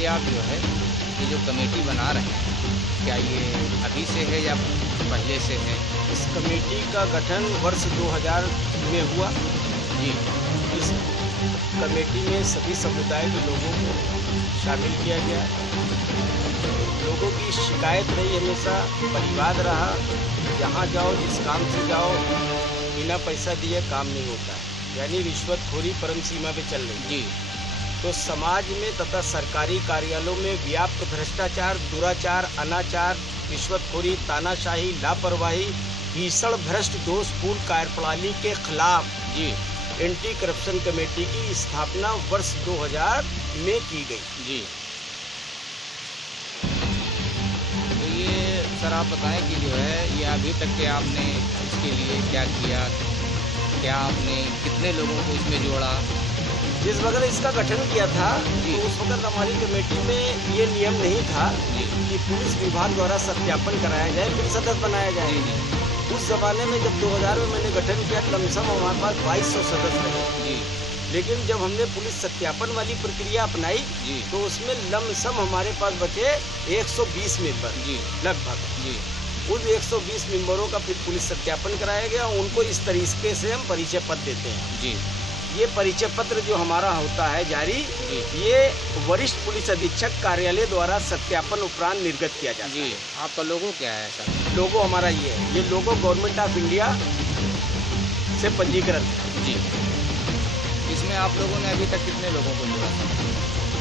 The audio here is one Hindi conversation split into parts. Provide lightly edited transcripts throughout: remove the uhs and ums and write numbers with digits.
ये आप जो है ये जो कमेटी बना रहे हैं, क्या ये अभी से है या पहले से है? इस कमेटी का गठन वर्ष 2000 में हुआ जी। इस कमेटी में सभी समुदाय के लोगों को शामिल किया गया। लोगों की शिकायत रही हमेशा, परिवाद रहा, जहाँ जाओ जिस काम से जाओ बिना पैसा दिए काम नहीं होता है, यानी रिश्वतखोरी परम सीमा पे चल रही जी। तो समाज में तथा सरकारी कार्यालयों में व्याप्त भ्रष्टाचार, दुराचार, अनाचार, रिश्वतखोरी, तानाशाही, लापरवाही, भीषण भ्रष्ट दोषपूर्ण कार्यप्रणाली के खिलाफ जी। एंटी करप्शन कमेटी की स्थापना वर्ष 2000 में की गई। जी। तो ये सर आप बताएं कि जो है ये अभी तक के आपने इसके लिए क्या किया, क्या आपने कितने लोगों को इसमें जोड़ा? जिस वक्त इसका गठन किया था जी। तो उस वक्त हमारी कमेटी में ये नियम नहीं था जी। कि पुलिस विभाग द्वारा सत्यापन कराया जाए फिर सदस्य बनाया जाए। जी जी उस जमाने में जब 2000 में मैंने गठन किया लमसम हमारे पास 2200 सदस्य रहे। जी। लेकिन जब हमने पुलिस सत्यापन वाली प्रक्रिया अपनाई जी। तो उसमें लमसम हमारे पास बचे 120 मेंबर जी। लगभग। जी। उन 120 मेंबरों का फिर पुलिस सत्यापन कराया गया। उनको इस तरीके से हम परिचय पत्र देते हैं। जी। ये परिचय पत्र जो हमारा होता है जारी, ये वरिष्ठ पुलिस अधीक्षक कार्यालय द्वारा सत्यापन उपरांत निर्गत किया जाता है। जी। आपका लोगो क्या है सर? लोगो हमारा ये है, ये लोगो गवर्नमेंट ऑफ इंडिया से पंजीकृत है। जी। इसमें आप लोगों ने अभी तक कितने लोगों को जोड़ा?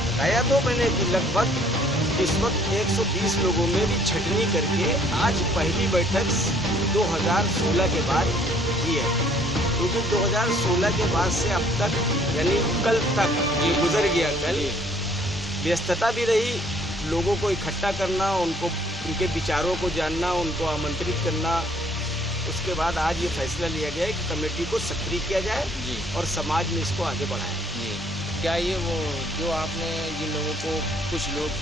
बताया तो मैंने कि लगभग इस वक्त 120 लोगों में भी छटनी करके आज पहली बैठक 2016 के बाद की है, क्योंकि 2016 के बाद से अब तक यानी कल तक ये गुजर गया। कल व्यस्तता भी रही, लोगों को इकट्ठा करना, उनको उनके विचारों को जानना, उनको आमंत्रित करना। उसके बाद आज ये फैसला लिया गया है कि कमेटी को सक्रिय किया जाए जी। और समाज में इसको आगे बढ़ाएं। जी। क्या ये वो जो आपने जिन लोगों को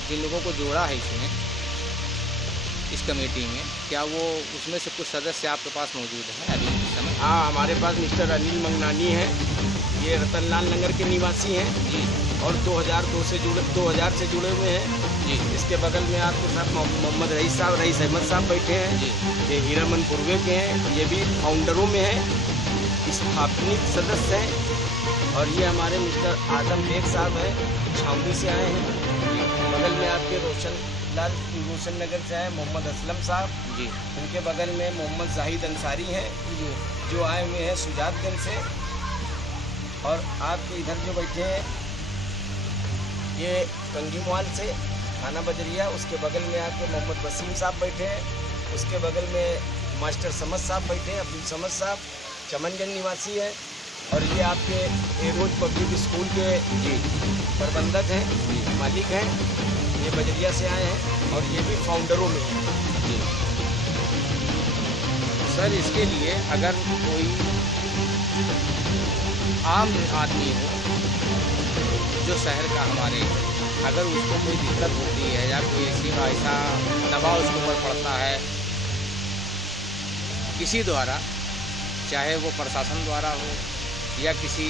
जिन लोगों को जोड़ा है इसमें इस कमेटी में, क्या वो उसमें से कुछ सदस्य आपके पास मौजूद हैं अभी इस समय? हाँ, हमारे पास मिस्टर अनिल मंगनानी हैं, ये रतनलाल नगर के निवासी हैं जी। और 2000 से जुड़े हुए हैं। जी। इसके बगल में आपके साथ मोहम्मद रईस अहमद साहब बैठे हैं। जी। ये हीरामन पूर्वे के हैं, ये भी फाउंडरों में हैं, स्थापनिक सदस्य हैं। और ये हमारे मिस्टर आदम बेग साहब हैं, छावनी से आए हैं। बगल में आपके रोशन नगर से आए मोहम्मद असलम साहब। जी। उनके बगल में मोहम्मद जाहिद अंसारी हैं जो आए हुए हैं सुजातगंज से। और आपके इधर जो बैठे हैं ये कंगीमवाल से, थाना बजरिया। उसके बगल में आपके मोहम्मद वसीम साहब बैठे हैं। उसके बगल में मास्टर समद साहब बैठे हैं, अब्दुल समद साहब चमनगंज निवासी है। और ये आपके एरोज पब्लिक स्कूल के प्रबंधक हैं, मालिक हैं, ये बजरिया से आए हैं और ये भी फाउंडरों में हैं। जी। सर इसके लिए अगर कोई आम आदमी हो जो शहर का हमारे, अगर उसको कोई दिक्कत होती है या कोई ऐसा दबाव उसके ऊपर पड़ता है किसी द्वारा, चाहे वो प्रशासन द्वारा हो या किसी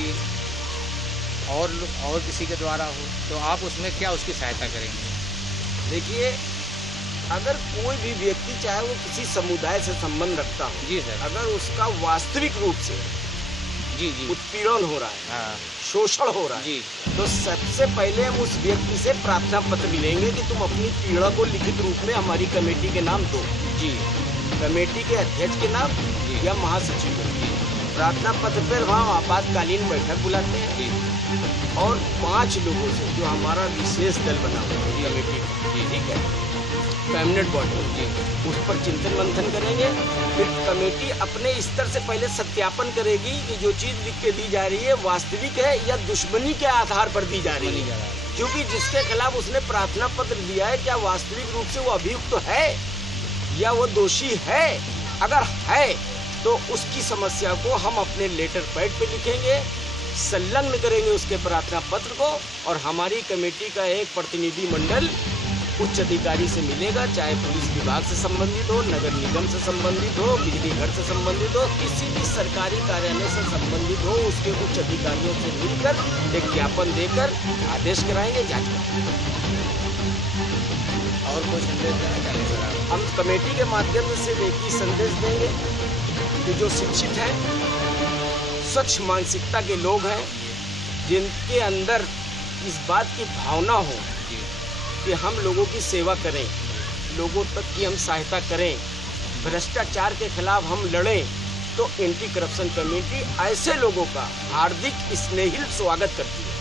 और किसी के द्वारा हो, तो आप उसमें क्या उसकी सहायता करेंगे? देखिए, अगर कोई भी व्यक्ति चाहे वो किसी समुदाय से संबंध रखता हो, जी सर, अगर उसका वास्तविक रूप से जी जी उत्पीड़न हो रहा है, हाँ शोषण हो रहा है, जी, तो सबसे पहले हम उस व्यक्ति से प्रार्थना पत्र मिलेंगे कि तुम अपनी पीड़ा को लिखित रूप में हमारी कमेटी के नाम दो। जी। कमेटी के अध्यक्ष के नाम जी। या महासचिव के जी। प्रार्थना पत्र पर वहाँ आपातकालीन बैठक बुलाते हैं जी। और 5 लोगों से जो हमारा विशेष दल बना हुआ है कमेटी का, जी। ठीक है, कैबिनेट बॉडी, जी। उस पर चिंतन मंथन करेंगे। फिर कमेटी अपने स्तर से पहले सत्यापन करेगी कि जो चीज़ लिख के दी जा रही है वास्तविक है या दुश्मनी के आधार पर दी जा रही है, क्योंकि जिसके खिलाफ उसने प्रार्थना पत्र दिया है क्या वास्तविक रूप से वो अभियुक्त है या वो दोषी है। अगर है तो उसकी समस्या को हम अपने लेटर पैड पे लिखेंगे, संलग्न करेंगे उसके प्रार्थना पत्र को और हमारी कमेटी का एक प्रतिनिधि मंडल उच्च अधिकारी से मिलेगा, चाहे पुलिस विभाग से संबंधित हो, नगर निगम से संबंधित हो, बिजली घर से संबंधित हो, किसी भी सरकारी कार्यालय से संबंधित हो, उसके उच्च अधिकारियों से मिलकर एक ज्ञापन देकर आदेश कराएंगे, जांच कराएंगे। और कोई संदेश देना चाहेंगे सर आप? हम कमेटी के माध्यम से एक ही संदेश देंगे कि जो शिक्षित हैं, स्वच्छ मानसिकता के लोग हैं, जिनके अंदर इस बात की भावना हो कि हम लोगों की सेवा करें, लोगों तक की हम सहायता करें, भ्रष्टाचार के खिलाफ हम लड़ें, तो एंटी करप्शन कमेटी ऐसे लोगों का हार्दिक स्नेहिल स्वागत करती है।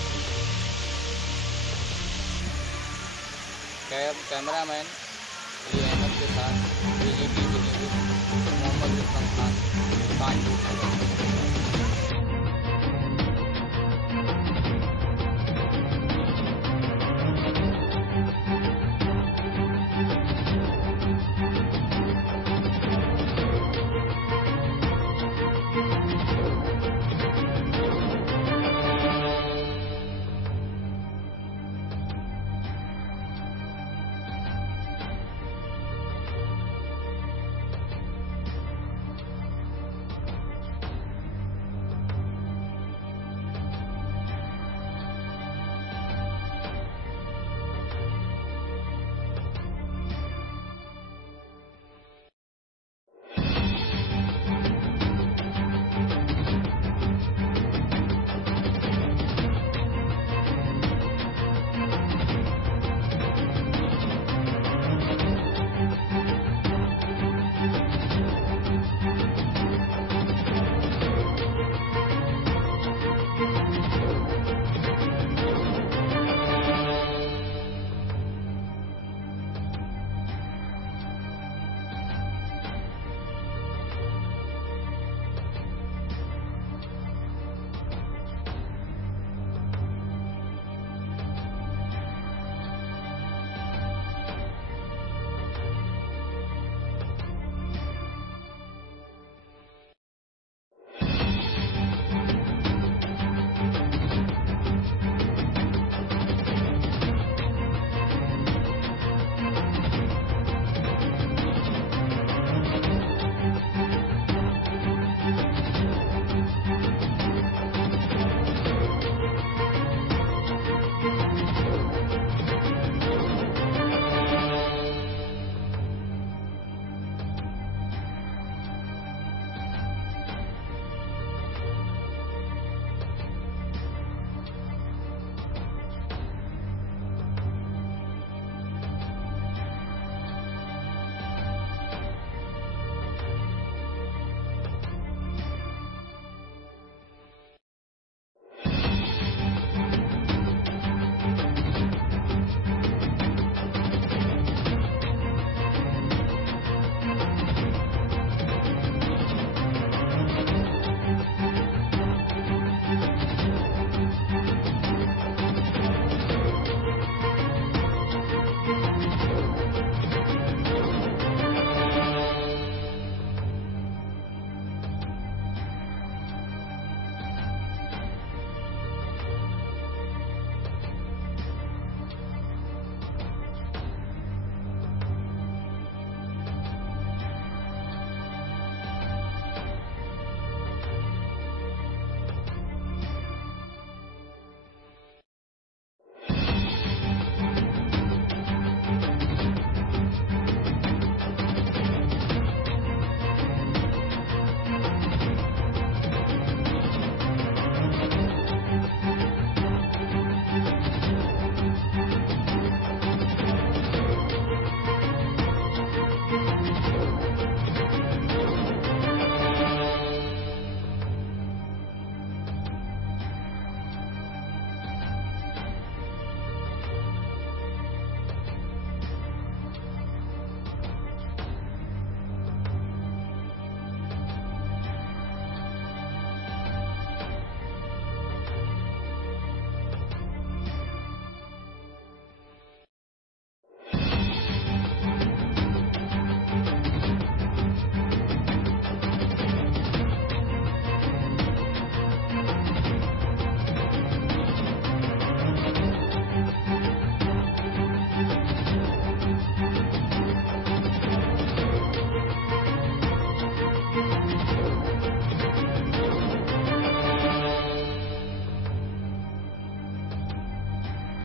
कैमरामैन अली अहमद के साथ बीजेपी के न्यूज़ मोहम्मद इरफान खान, कानपुर।